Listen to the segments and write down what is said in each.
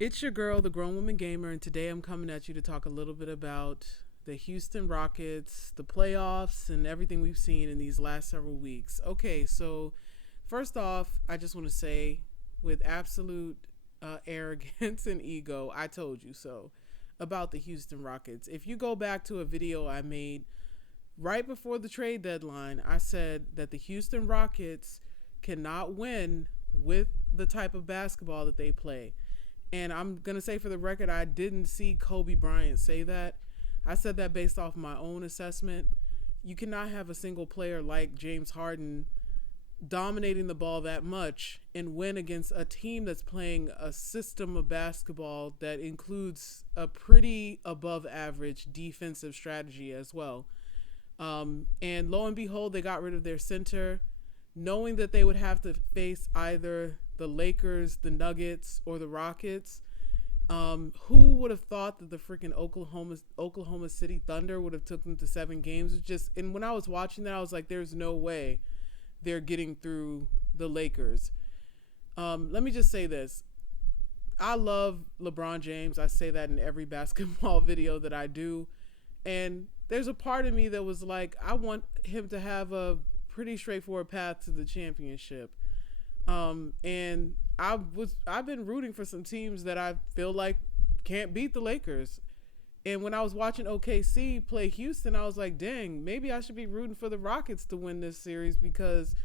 It's your girl, the Grown Woman Gamer, and today I'm coming at you to talk a little bit about the Houston Rockets, the playoffs, and everything we've seen in these last several weeks. Okay, so first off, I just want to say with absolute arrogance and ego, I told you so about the Houston Rockets. If you go back to a video I made right before the trade deadline, I said that the Houston Rockets cannot win with the type of basketball that they play. And I'm going to say for the record, I didn't see Kobe Bryant say that. I said that based off my own assessment. You cannot have a single player like James Harden dominating the ball that much and win against a team that's playing a system of basketball that includes a pretty above average defensive strategy as well. And lo and behold, they got rid of their center, knowing that they would have to face either the Lakers, the Nuggets, or the Rockets. Who would have thought that the freaking Oklahoma City Thunder would have took them to 7 games? It's just, and when I was watching that, I was like, "There's no way they're getting through the Lakers." Let me just say this: I love LeBron James. I say that in every basketball video that I do, and there's a part of me that was like, I want him to have a pretty straightforward path to the championship. And I've been rooting for some teams that I feel like can't beat the Lakers. And when I was watching OKC play Houston, I was like, dang, maybe I should be rooting for the Rockets to win this series, because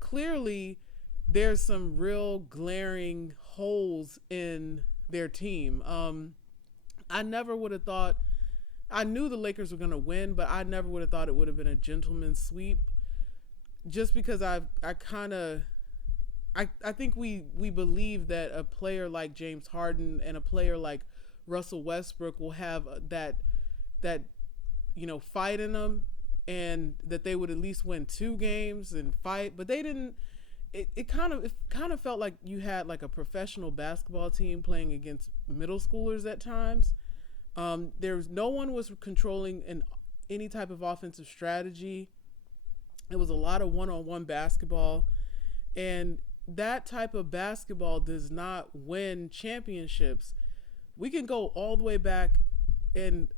clearly there's some real glaring holes in their team. I never would have thought, I knew the Lakers were going to win, but I never would have thought it would have been a gentleman's sweep, just because I think we believe that a player like James Harden and a player like Russell Westbrook will have that fight in them, and that they would at least win 2 games and fight. But they didn't. It kind of felt like you had like a professional basketball team playing against middle schoolers at times. No one was controlling any type of offensive strategy. It was a lot of one-on-one basketball, and that type of basketball does not win championships. We can go all the way back, and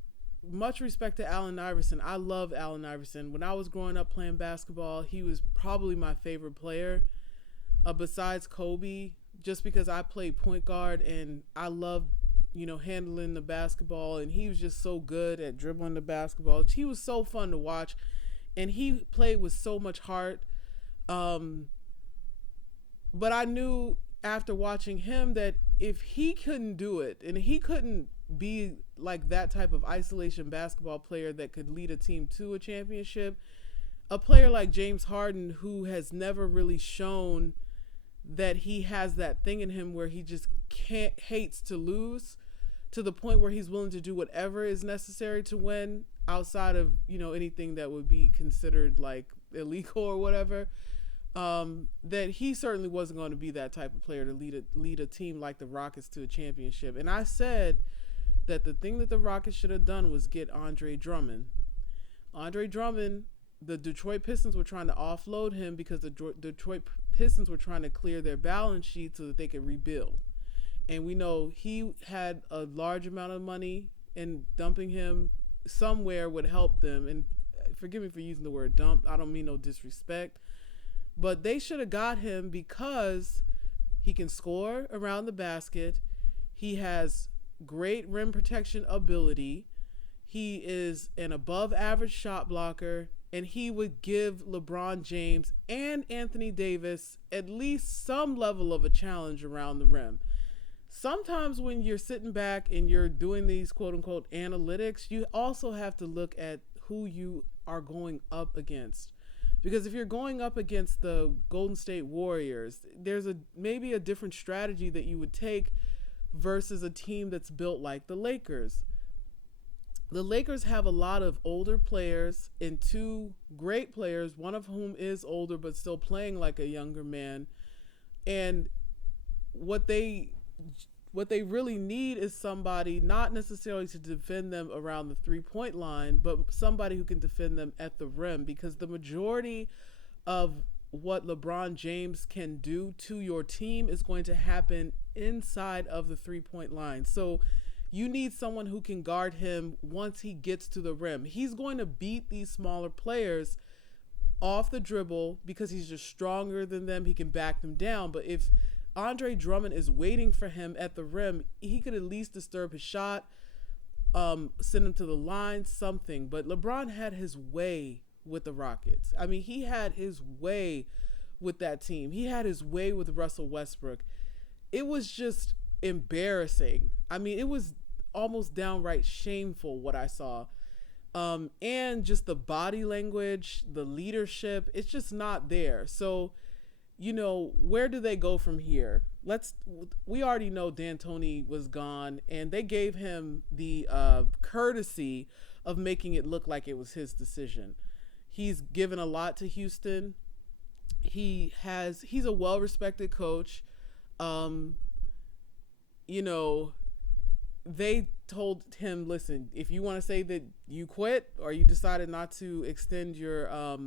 much respect to Allen Iverson. I love Allen Iverson. When I was growing up playing basketball, he was probably my favorite player, besides Kobe, just because I played point guard and I loved, handling the basketball, and he was just so good at dribbling the basketball. He was so fun to watch, and he played with so much heart. But I knew after watching him that if he couldn't do it, and he couldn't be like that type of isolation basketball player that could lead a team to a championship, a player like James Harden, who has never really shown that he has that thing in him where he just hates to lose, to the point where he's willing to do whatever is necessary to win, outside of anything that would be considered like illegal or whatever. That he certainly wasn't going to be that type of player to lead a team like the Rockets to a championship. And I said that the thing that the Rockets should have done was get Andre Drummond. Andre Drummond, the Detroit Pistons were trying to offload him because the Detroit Pistons were trying to clear their balance sheet so that they could rebuild. And we know he had a large amount of money, and dumping him somewhere would help them. And forgive me for using the word dump. I don't mean no disrespect. But they should have got him because he can score around the basket. He has great rim protection ability. He is an above average shot blocker, and he would give LeBron James and Anthony Davis at least some level of a challenge around the rim. Sometimes when you're sitting back and you're doing these quote unquote analytics, you also have to look at who you are going up against. Because if you're going up against the Golden State Warriors, there's maybe a different strategy that you would take versus a team that's built like the Lakers. The Lakers have a lot of older players and 2 great players, one of whom is older but still playing like a younger man. And what they really need is somebody not necessarily to defend them around the 3-point line, but somebody who can defend them at the rim, because the majority of what LeBron James can do to your team is going to happen inside of the 3-point line. So you need someone who can guard him once he gets to the rim. He's going to beat these smaller players off the dribble because he's just stronger than them. He can back them down. But if Andre Drummond is waiting for him at the rim, he could at least disturb his shot, send him to the line, something. But LeBron had his way with the Rockets. I mean, he had his way with that team. He had his way with Russell Westbrook. It was just embarrassing. I mean, it was almost downright shameful what I saw. And just the body language, the leadership, it's just not there. So, where do they go from here? We already know D'Antoni was gone, and they gave him the courtesy of making it look like it was his decision. He's given a lot to Houston. He's a well-respected coach. They told him, listen, if you want to say that you quit or you decided not to extend your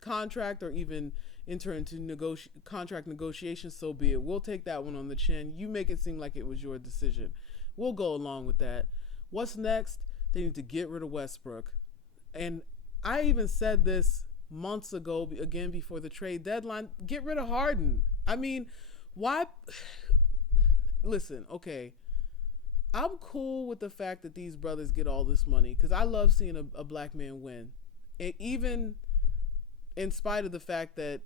contract or even enter into contract negotiations, so be it. We'll take that one on the chin. You make it seem like it was your decision. We'll go along with that. What's next? They need to get rid of Westbrook. And I even said this months ago, again, before the trade deadline, get rid of Harden. I mean, why? Listen, okay. I'm cool with the fact that these brothers get all this money because I love seeing a black man win. And even in spite of the fact that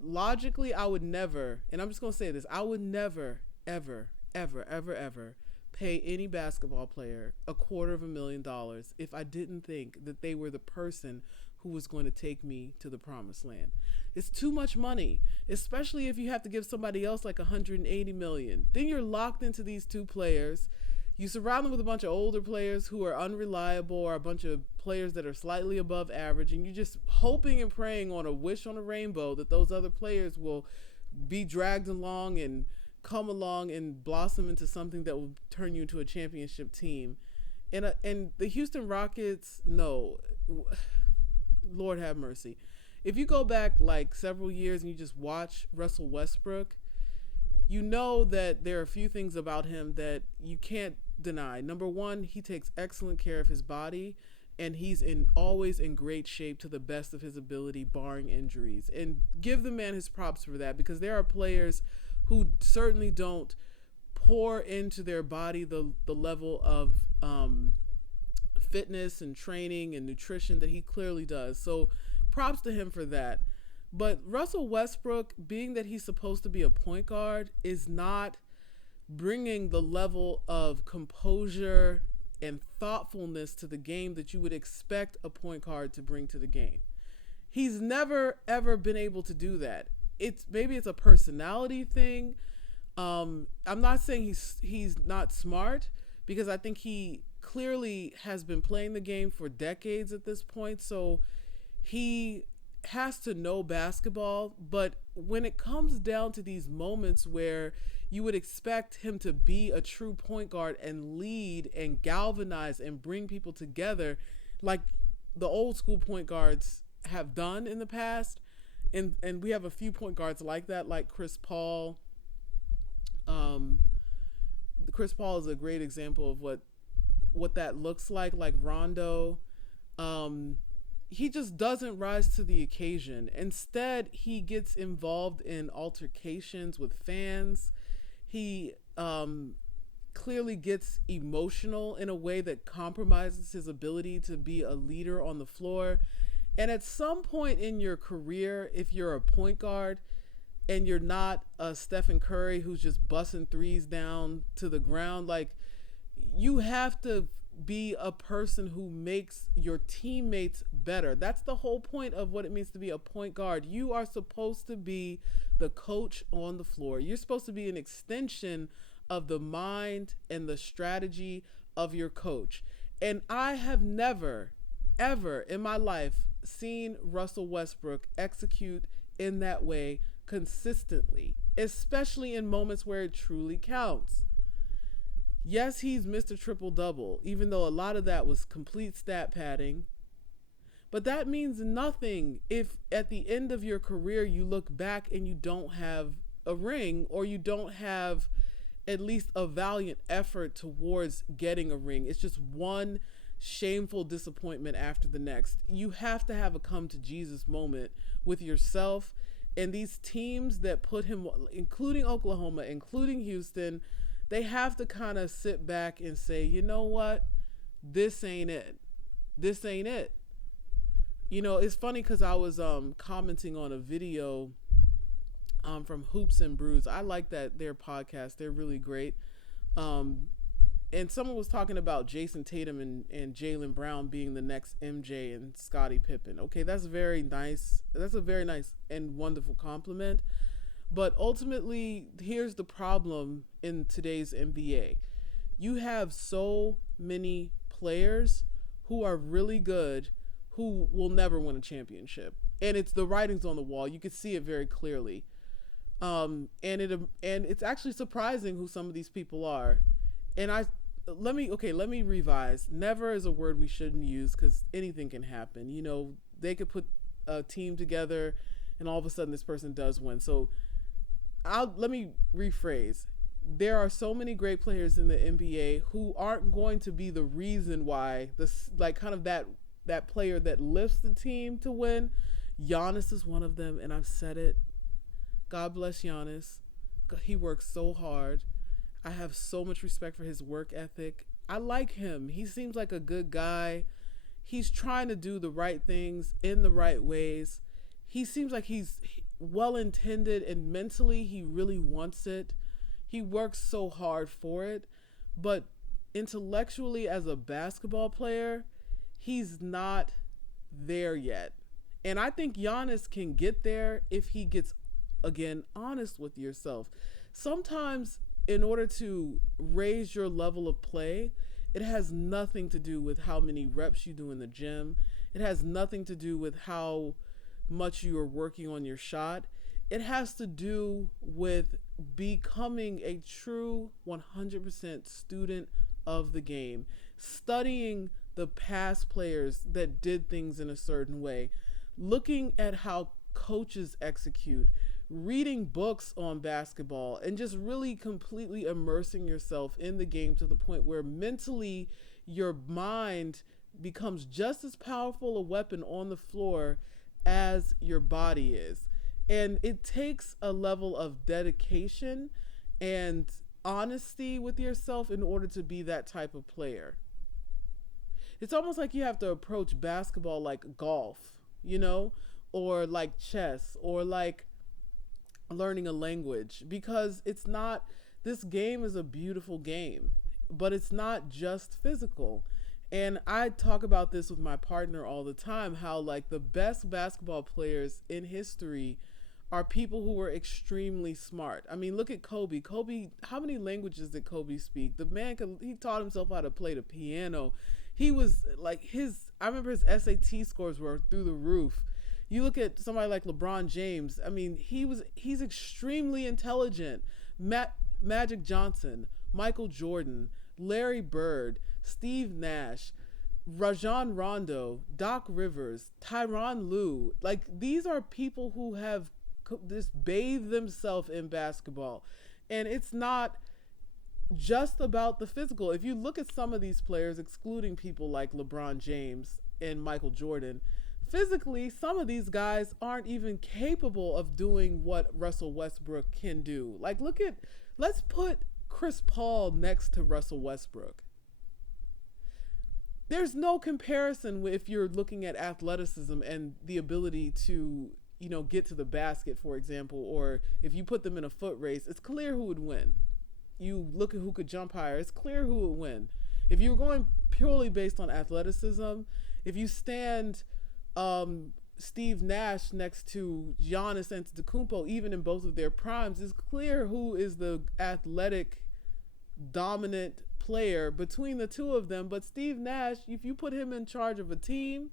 logically I would never, and I'm just going to say this, I would never, ever, ever, ever, ever pay any basketball player $250,000 if I didn't think that they were the person who was going to take me to the promised land. It's too much money, especially if you have to give somebody else like $180 million. Then you're locked into these two players. You surround them with a bunch of older players who are unreliable or a bunch of players that are slightly above average, and you're just hoping and praying on a wish on a rainbow that those other players will be dragged along and come along and blossom into something that will turn you into a championship team. And the Houston Rockets, no, Lord have mercy. If you go back like several years and you just watch Russell Westbrook, you know that there are a few things about him that you can't deny. Number one, he takes excellent care of his body, and he's always in great shape to the best of his ability, barring injuries. And give the man his props for that, because there are players who certainly don't pour into their body the level of fitness and training and nutrition that he clearly does. So props to him for that. But Russell Westbrook, being that he's supposed to be a point guard, is not bringing the level of composure and thoughtfulness to the game that you would expect a point guard to bring to the game. He's never, ever been able to do that. Maybe it's a personality thing. I'm not saying he's not smart, because I think he clearly has been playing the game for decades at this point. So he has to know basketball, but when it comes down to these moments where you would expect him to be a true point guard and lead and galvanize and bring people together like the old school point guards have done in the past, and we have a few point guards like that, like Chris Paul. Chris Paul is a great example of what that looks like Rondo. He just doesn't rise to the occasion. Instead, he gets involved in altercations with fans. He clearly gets emotional in a way that compromises his ability to be a leader on the floor. And at some point in your career, if you're a point guard and you're not a Stephen Curry who's just busting threes down to the ground, like, you have to be a person who makes your teammates better. That's the whole point of what it means to be a point guard. You are supposed to be the coach on the floor. You're supposed to be an extension of the mind and the strategy of your coach. And I have never, ever in my life seen Russell Westbrook execute in that way consistently, especially in moments where it truly counts. Yes, he's Mr. Triple-Double, even though a lot of that was complete stat padding. But that means nothing if at the end of your career you look back and you don't have a ring, or you don't have at least a valiant effort towards getting a ring. It's just one shameful disappointment after the next. You have to have a come to Jesus moment with yourself. And these teams that put him, including Oklahoma, including Houston, they have to kind of sit back and say, you know what? This ain't it. This ain't it. You know, it's funny because I was commenting on a video from Hoops and Brews. I like their podcast. They're really great. And someone was talking about Jason Tatum and Jaylen Brown being the next MJ and Scottie Pippen. Okay, that's very nice. That's a very nice and wonderful compliment. But ultimately, here's the problem in today's NBA. You have so many players who are really good who will never win a championship. And it's the writing's on the wall. You can see it very clearly. And it's actually surprising who some of these people are. And let me revise. Never is a word we shouldn't use because anything can happen. You know, they could put a team together and all of a sudden this person does win. So let me rephrase. There are so many great players in the NBA who aren't going to be the reason why that player that lifts the team to win. Giannis is one of them, and I've said it. God bless Giannis. He works so hard. I have so much respect for his work ethic. I like him. He seems like a good guy. He's trying to do the right things in the right ways. He seems like he's well-intended, and mentally he really wants it. He works so hard for it. But intellectually, as a basketball player, he's not there yet. And I think Giannis can get there if he gets, again, honest with yourself. Sometimes in order to raise your level of play, it has nothing to do with how many reps you do in the gym. It has nothing to do with how much you are working on your shot. It has to do with becoming a true 100% student of the game, studying the past players that did things in a certain way, looking at how coaches execute, reading books on basketball, and just really completely immersing yourself in the game to the point where mentally your mind becomes just as powerful a weapon on the floor as your body is. And it takes a level of dedication and honesty with yourself in order to be that type of player. It's almost like you have to approach basketball like golf, you know, or like chess, or like learning a language, because this game is a beautiful game, but it's not just physical. And I talk about this with my partner all the time, how like the best basketball players in history are people who were extremely smart. I mean, look at Kobe. How many languages did Kobe speak? The man he taught himself how to play the piano. He was like I remember his SAT scores were through the roof. You look at somebody like LeBron James. I mean, he's extremely intelligent. Magic Johnson, Michael Jordan, Larry Bird, Steve Nash, Rajon Rondo, Doc Rivers, Tyronn Lue. Like, these are people who have just bathed themselves in basketball. And it's not just about the physical. If you look at some of these players, excluding people like LeBron James and Michael Jordan, physically, some of these guys aren't even capable of doing what Russell Westbrook can do. Like, let's put Chris Paul next to Russell Westbrook. There's no comparison if you're looking at athleticism and the ability to, you know, get to the basket, for example, or if you put them in a foot race, it's clear who would win. You look at who could jump higher, it's clear who would win. If you're going purely based on athleticism, if you stand Steve Nash next to Giannis Antetokounmpo, even in both of their primes, it's clear who is the athletic dominant player between the two of them. But Steve Nash, if you put him in charge of a team,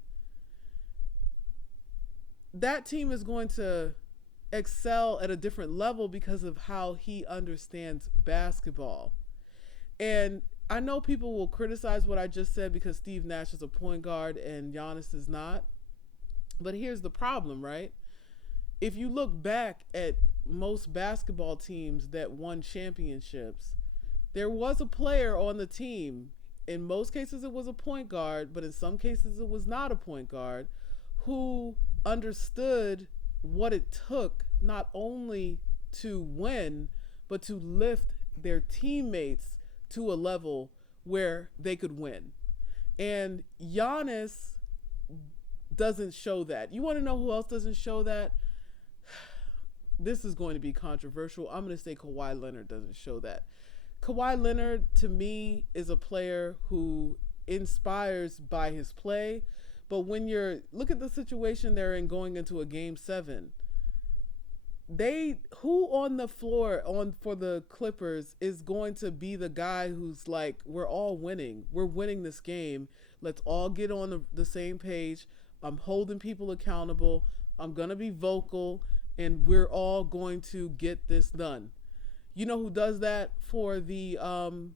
that team is going to excel at a different level because of how he understands basketball. And I know people will criticize what I just said because Steve Nash is a point guard and Giannis is not. But here's the problem, right? If you look back at most basketball teams that won championships, there was a player on the team. In most cases, it was a point guard, but in some cases, it was not a point guard who understood what it took not only to win, but to lift their teammates to a level where they could win. And Giannis doesn't show that. You want to know who else doesn't show that? This is going to be controversial. I'm going to say Kawhi Leonard doesn't show that. Kawhi Leonard, to me, is a player who inspires by his play. But when you're, look at the situation they're in going into a game 7. Who on the floor for the Clippers is going to be the guy who's like, we're all winning. We're winning this game. Let's all get on the same page. I'm holding people accountable. I'm going to be vocal, and we're all going to get this done. You know who does that for the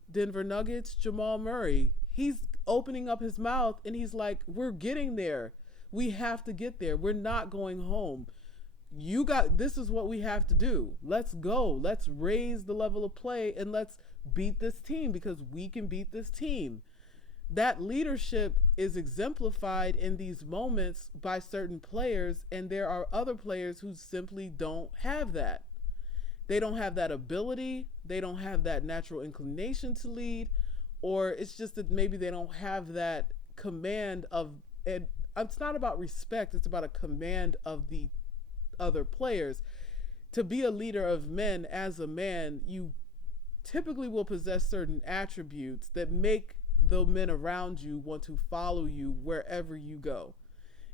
Denver Nuggets? Jamal Murray. He's opening up his mouth, and he's like, we're getting there. We have to get there. We're not going home. This is what we have to do. Let's go. Let's raise the level of play, and let's beat this team because we can beat this team. That leadership is exemplified in these moments by certain players, and there are other players who simply don't have that. They don't have that ability. They don't have that natural inclination to lead, or it's just that maybe they don't have that command of it. It's not about respect. It's about a command of the other players. To be a leader of men as a man, you typically will possess certain attributes that make the men around you want to follow you wherever you go.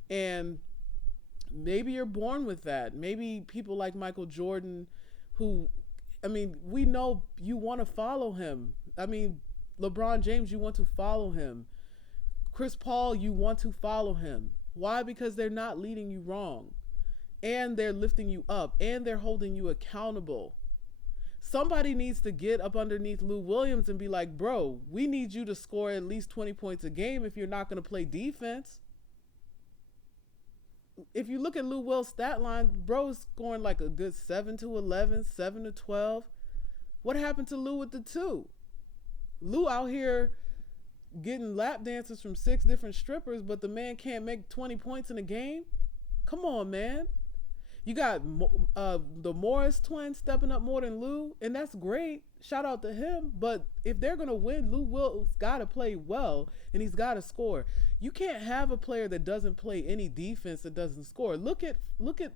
And maybe you're born with that. Maybe people like Michael Jordan, we know you want to follow him. LeBron James, you want to follow him. Chris Paul, you want to follow him. Why? Because they're not leading you wrong. And they're lifting you up. And they're holding you accountable. Somebody needs to get up underneath Lou Williams and be like, bro, we need you to score at least 20 points a game if you're not going to play defense. If you look at Lou Will's stat line, bro is scoring like a good 7 to 11, 7 to 12. What happened to Lou with the 2? Lou out here getting lap dances from 6 different strippers, but the man can't make 20 points in a game? Come on, man. You got the Morris twins stepping up more than Lou, and that's great. Shout out to him. But if they're going to win, Lou Will's got to play well, and he's got to score. You can't have a player that doesn't play any defense that doesn't score. Look at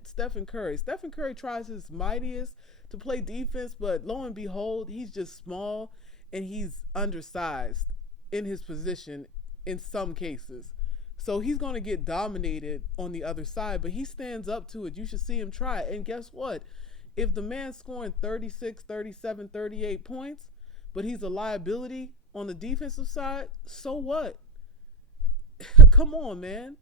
Stephen Curry. Stephen Curry tries his mightiest to play defense, but lo and behold, he's just small, and he's undersized in his position in some cases. So he's going to get dominated on the other side, but he stands up to it. You should see him try it. And guess what? If the man's scoring 36, 37, 38 points, but he's a liability on the defensive side, so what? Come on, man.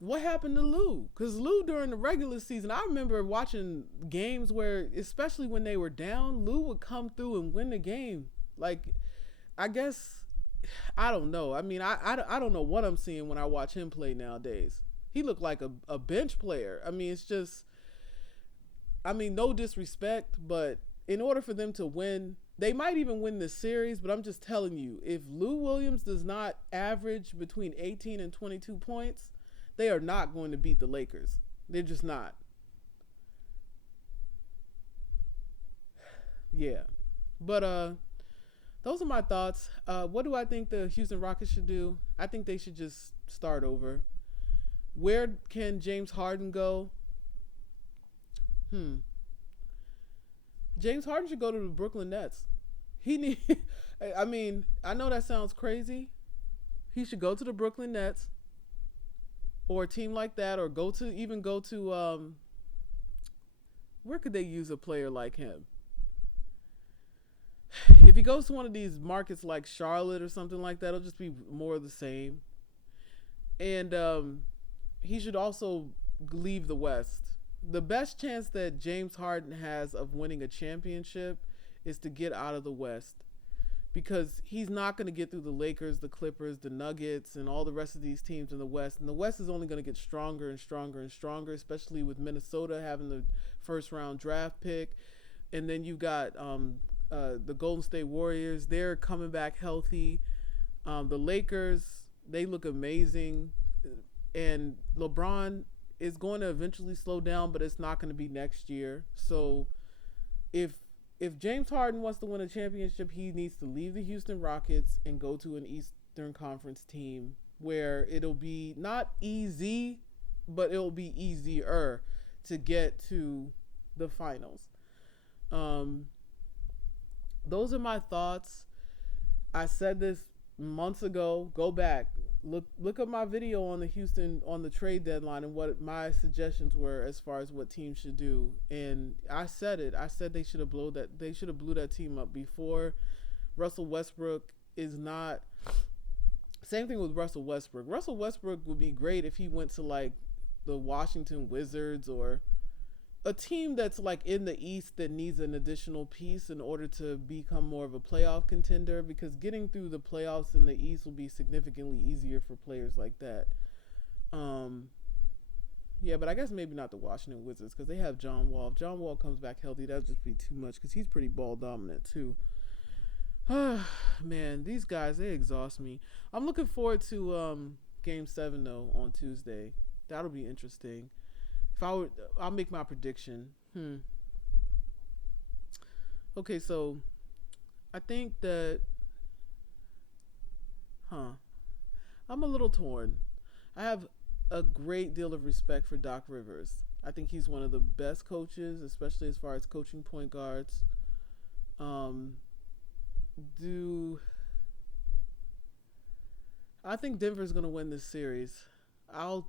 What happened to Lou? Because Lou, during the regular season, I remember watching games where, especially when they were down, Lou would come through and win the game. Like, I guess... I don't know. I don't know what I'm seeing when I watch him play nowadays. He looked like a bench player. It's just, no disrespect, but in order for them to win, they might even win this series, but I'm just telling you, if Lou Williams does not average between 18 and 22 points, they are not going to beat the Lakers. They're just not. Yeah. But, those are my thoughts. What do I think the Houston Rockets should do? I think they should just start over. Where can James Harden go? James Harden should go to the Brooklyn Nets. I know that sounds crazy. He should go to the Brooklyn Nets or a team like that, or go to where could they use a player like him? If he goes to one of these markets like Charlotte or something like that, it'll just be more of the same. And he should also leave the West. The best chance that James Harden has of winning a championship is to get out of the West. because he's not going to get through the Lakers, the Clippers, the Nuggets, and all the rest of these teams in the West. And the West is only going to get stronger and stronger and stronger, especially with Minnesota having the first round draft pick. And then you got the Golden State Warriors. They're coming back healthy. The Lakers, they look amazing. And LeBron is going to eventually slow down, but it's not going to be next year. So if James Harden wants to win a championship, he needs to leave the Houston Rockets and go to an Eastern Conference team where it'll be not easy, but it'll be easier to get to the finals. Those are my thoughts. I said this months ago. Go back, look up my video on the trade deadline and what my suggestions were as far as what teams should do. And I said it. I said they should have blew that team up before. Russell Westbrook is not. Same thing with Russell Westbrook. Russell Westbrook would be great if he went to like the Washington Wizards or a team that's like in the East that needs an additional piece in order to become more of a playoff contender, because getting through the playoffs in the East will be significantly easier for players like that. Yeah, but I guess maybe not the Washington Wizards because they have John Wall. If John Wall comes back healthy, that'd just be too much because he's pretty ball dominant too. Man, these guys, they exhaust me. I'm looking forward to Game 7 though on Tuesday. That'll be interesting. I'll make my prediction. Okay, so I think that, I'm a little torn. I have a great deal of respect for Doc Rivers. I think he's one of the best coaches, especially as far as coaching point guards. I think Denver's gonna win this series. I'll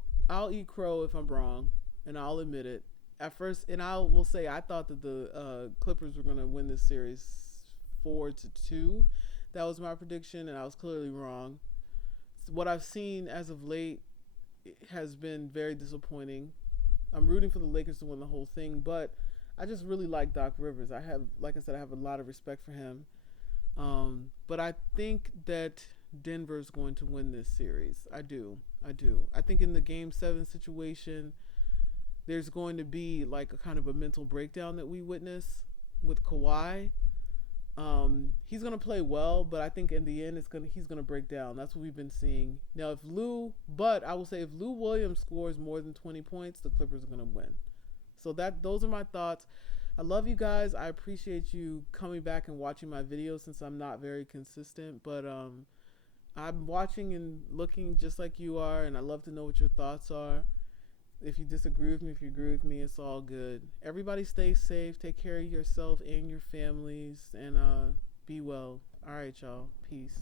eat crow if I'm wrong, and I'll admit it. At first, and I will say I thought that the Clippers were going to win this series 4-2. That was my prediction, and I was clearly wrong. What I've seen as of late has been very disappointing. I'm rooting for the Lakers to win the whole thing, but I just really like Doc Rivers. Like I said, I have a lot of respect for him. But I think that Denver's going to win this series. I do. I think in the Game 7 situation, there's going to be like a kind of a mental breakdown that we witness with Kawhi. He's going to play well, but I think in the end he's going to break down. That's what we've been seeing. Now, if Lou Williams scores more than 20 points, the Clippers are going to win. So those are my thoughts. I love you guys. I appreciate you coming back and watching my videos since I'm not very consistent, but I'm watching and looking just like you are, and I love to know what your thoughts are. If you disagree with me, if you agree with me, it's all good. Everybody stay safe. Take care of yourself and your families, and be well. All right, y'all. Peace.